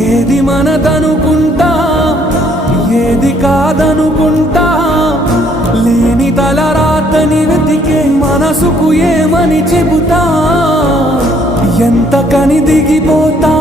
ఏది మనదనుకుంటా ఏది కాదనుకుంటా లేని తలరాతని వెతికే మనసుకు ఏమని చెబుతా ఎంత కని దిగిపోతా